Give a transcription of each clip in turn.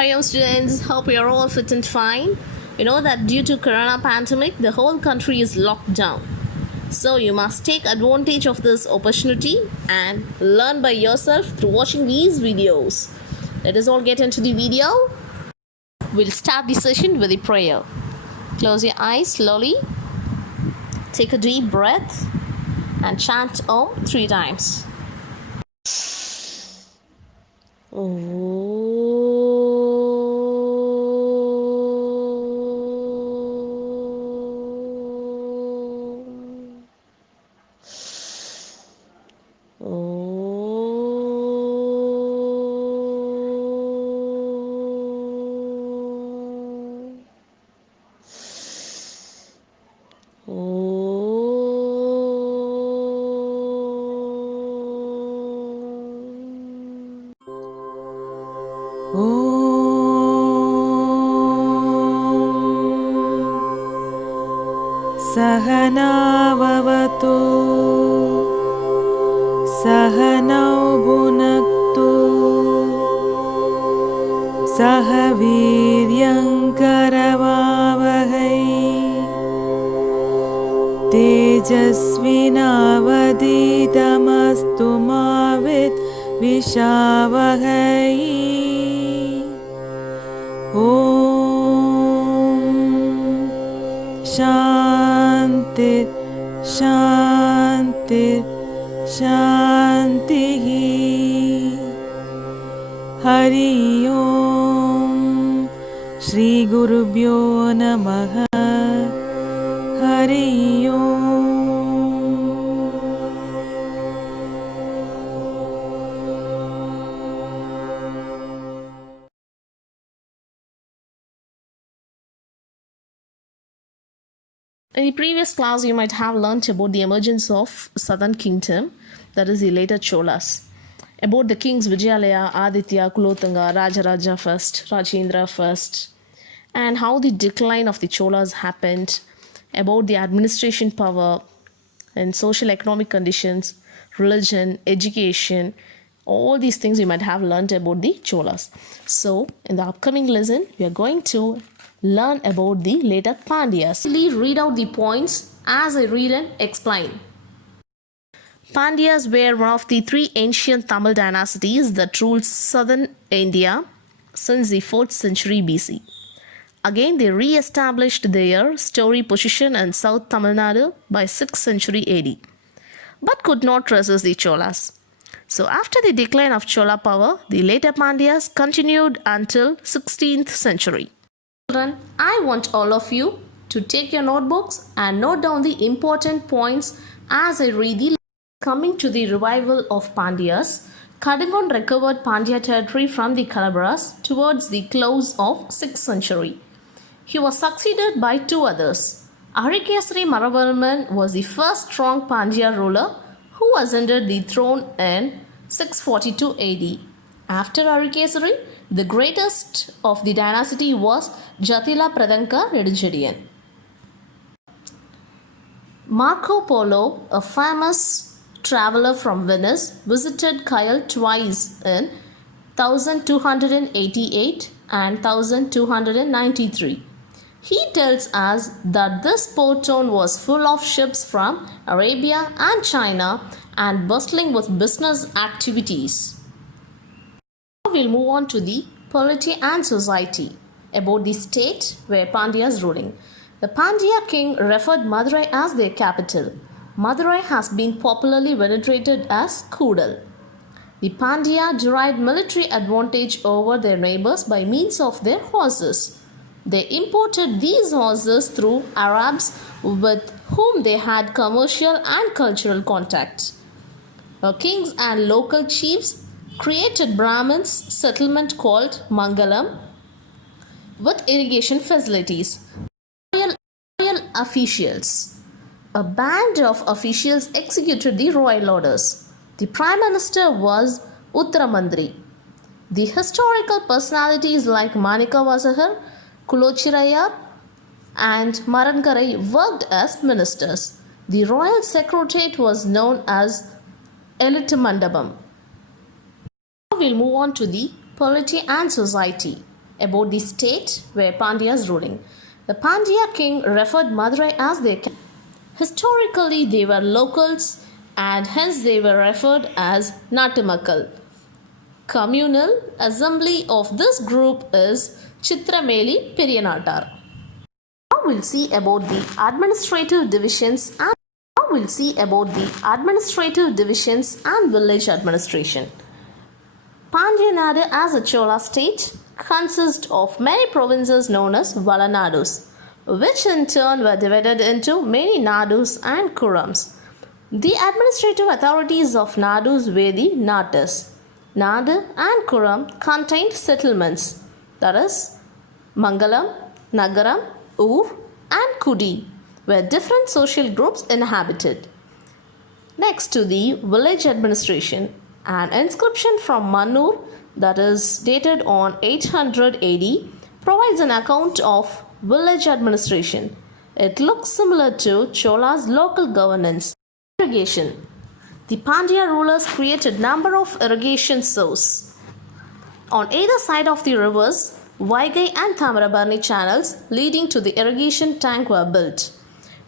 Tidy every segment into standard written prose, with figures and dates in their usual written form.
Hi, students. Hope you're all fit and fine. You know that due to corona pandemic, the whole country is locked down. So you must take advantage of this opportunity and learn by yourself through watching these videos. Let us all get into the video. We'll start the session with a prayer. Close your eyes slowly. Take a deep breath and chant Om 3 times. सहनाववतु सहनौ भुनक्तु सह वीर्यङ्करवावहै तेजस्विनावधीतमस्तु मा विद्विषावहै ॐ शान्ति शान्ति शान्तिः हरि ओम श्री गुरुभ्यो नमः हरि ओम. In the previous class, you might have learnt about the emergence of Southern Kingdom, that is the later Cholas. About the kings Vijayalaya, Aditya, Kulotanga, Rajaraja first, Rajendra first, and how the decline of the Cholas happened, about the administration power and social economic conditions, religion, education, all these things you might have learnt about the Cholas. So, in the upcoming lesson, we are going to learn about the later Pandyas. Please read out the points as I read and explain. Pandyas were one of the three ancient Tamil dynasties that ruled southern India since the 4th century BC. Again, they re-established their storied position in South Tamil Nadu by 6th century AD, but could not resist the Cholas. So after the decline of Chola power, the later Pandyas continued until 16th century. Children, I want all of you to take your notebooks and note down the important points as I read the. Coming to the revival of Pandyas, Kadungan recovered Pandya territory from the Kalabras towards the close of 6th century. He was succeeded by two others. Arikesari Maravarman was the first strong Pandya ruler who ascended the throne in 642 AD. After Arikesari, the greatest of the dynasty was Jatila Pradanka Nedunchediyan. Marco Polo, a famous traveler from Venice, visited Kayal twice in 1288 and 1293. He tells us that this port town was full of ships from Arabia and China and bustling with business activities. Now we'll move on to the polity and society, about the state where Pandyas ruling. The Pandya king referred Madurai as their capital. Madurai has been popularly venerated as Kudal. The Pandya derived military advantage over their neighbors by means of their horses. They imported these horses through Arabs with whom they had commercial and cultural contacts. Kings and local chiefs created Brahmins settlement called Mangalam with irrigation facilities. Royal officials. A band of officials executed the royal orders. The Prime Minister was Uttaramandri. The historical personalities like Manika Vasahar, Kulochirayar and Marankarai worked as ministers. The royal secretariat was known as Elittamandapam. Now we'll move on to the polity and society, about the state where Pandyas ruling. The Pandya king referred Madurai as their capital. Historically, they were locals and hence they were referred as Natimakal. Communal assembly of this group is Chitrameli Periyanatar. Now we'll see about the administrative divisions and village administration. Pandya Nadu as a Chola state consists of many provinces known as Valanadus, which in turn were divided into many Nadus and Kurams. The administrative authorities of Nadus were the Natas. Nadu and Kuram contained settlements, that is, Mangalam, Nagaram, Ur, and Kudi, where different social groups inhabited. Next to the village administration, an inscription from Mannur, that is dated on 800 AD, provides an account of village administration. It looks similar to Chola's local governance. Irrigation. The Pandya rulers created number of irrigation sources. On either side of the rivers, Vaigai and Thamarabarni channels leading to the irrigation tank were built.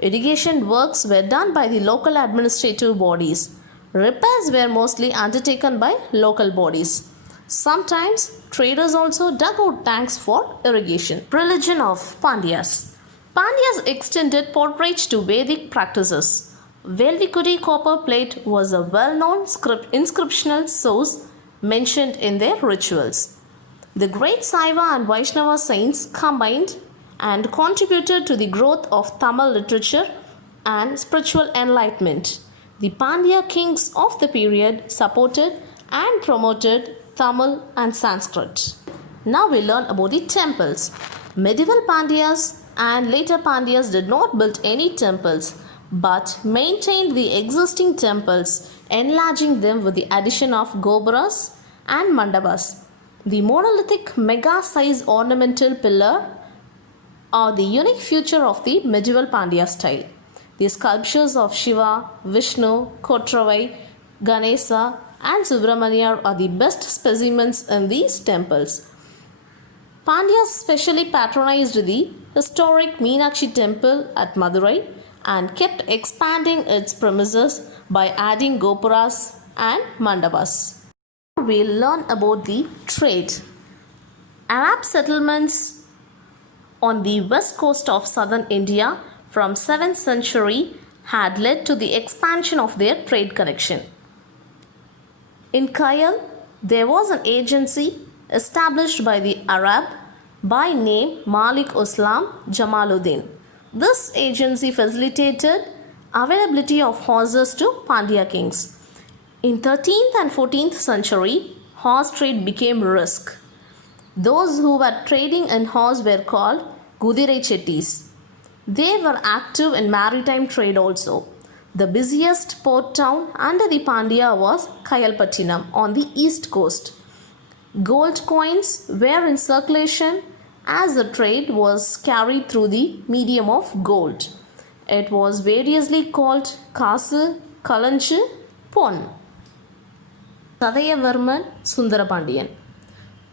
Irrigation works were done by the local administrative bodies. Repairs were mostly undertaken by local bodies. Sometimes traders also dug out tanks for irrigation. Religion of Pandyas. Pandyas extended portrayed to Vedic practices. Velvikudi copper plate was a well-known inscriptional source mentioned in their rituals. The great Saiva and Vaishnava saints combined and contributed to the growth of Tamil literature and spiritual enlightenment. The Pandya kings of the period supported and promoted Tamil and Sanskrit. Now we learn about the temples. Medieval Pandyas and later Pandyas did not build any temples but maintained the existing temples, enlarging them with the addition of gopuras and mandabas. The monolithic mega-size ornamental pillar are the unique feature of the medieval Pandya style. The sculptures of Shiva, Vishnu, Kotravai, Ganesha and Subramanya are the best specimens in these temples. Pandyas specially patronized the historic Meenakshi temple at Madurai and kept expanding its premises by adding gopuras and mandabas. We'll learn about the trade. Arab settlements on the west coast of southern India from 7th century had led to the expansion of their trade connection. In Kayal, there was an agency established by the Arab by name Malik Uslam Jamaluddin. This agency facilitated availability of horses to Pandya kings. In 13th and 14th century, horse trade became brisk. Those who were trading in horse were called Gudirai Chettis. They were active in maritime trade also. The busiest port town under the Pandya was Kayalpattinam on the east coast. Gold coins were in circulation as the trade was carried through the medium of gold. It was variously called Kasu, Kalanchu, Pon. Sadayavarman Sundarapandiyan.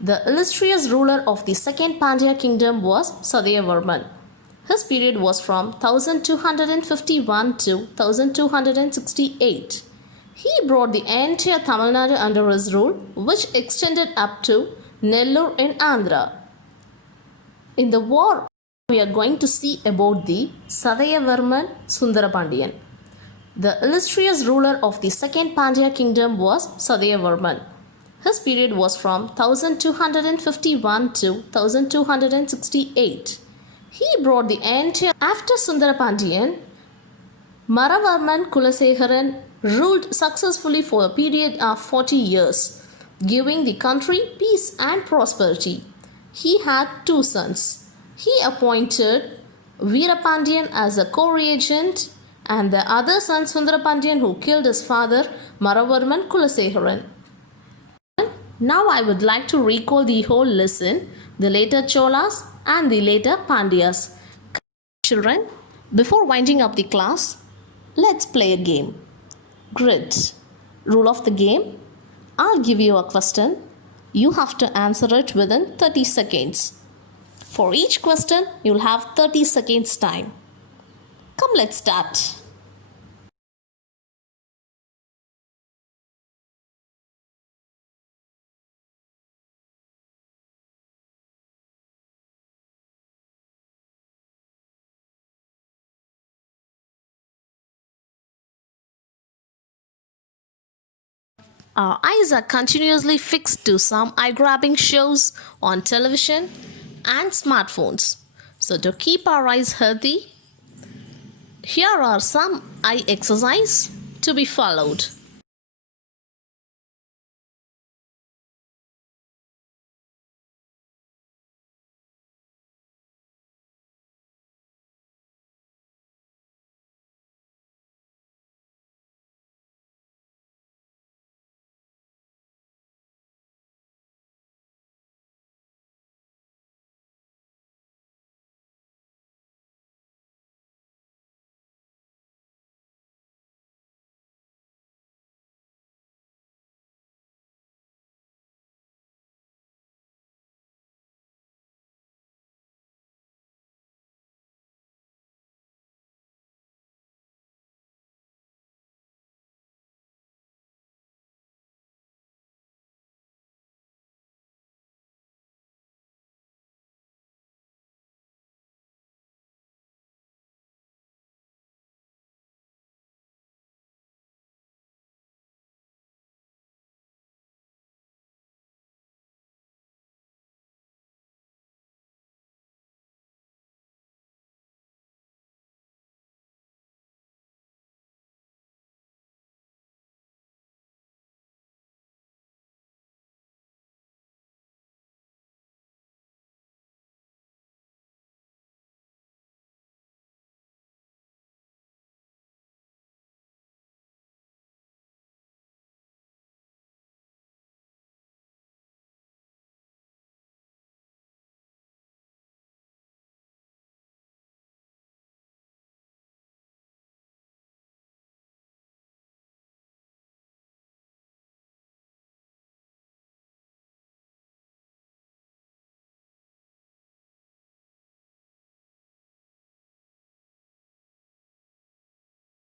The illustrious ruler of the second Pandya kingdom was Sadayavarman. His period was from 1251 to 1268. He brought the entire Tamil Nadu under his rule, which extended up to Nellore in Andhra. In the war, we are going to see about the Sadayavarman Sundarapandiyan. The illustrious ruler of the second Pandya kingdom was Sadayavarman. His period was from 1251 to 1268. He brought the entire. After Sundarapandiyan, Maravarman Kulasekharan ruled successfully for a period of 40 years, giving the country peace and prosperity. He had two sons. He appointed Veerapandiyan as a co-regent and the other son Sundarapandiyan who killed his father Maravarman Kulasekharan. Now I would like to recall the whole lesson, the later Cholas and the later Pandyas. Children, before winding up the class, let's play a game. Grid. Rule of the game: I'll give you a question. You have to answer it within 30 seconds. For each question, you'll have 30 seconds time. Come, let's start. Our eyes are continuously fixed to some eye-grabbing shows on television and smartphones. So to keep our eyes healthy, here are some eye exercise to be followed.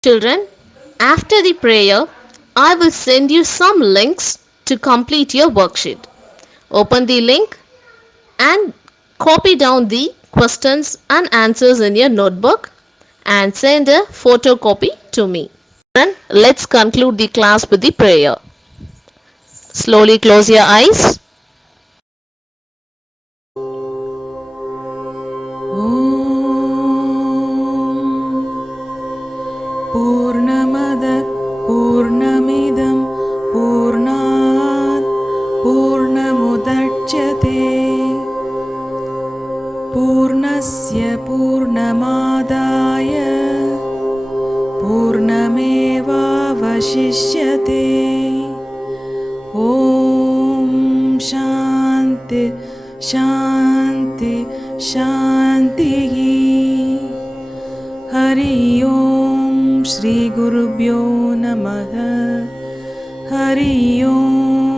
Children, after the prayer, I will send you some links to complete your worksheet. Open the link and copy down the questions and answers in your notebook and send a photocopy to me. Then let's conclude the class with the prayer. Slowly close your eyes. पूर्णमद पूर्णमिदं पूर्णात् पूर्णमुदच्यते पूर्णस्य पूर्णमादाय पूर्णमेवावशिष्यते ॐ शान्ति शान्ति शान्तिः हरि ओम श्री गुरुभ्यो नमः हरि ओम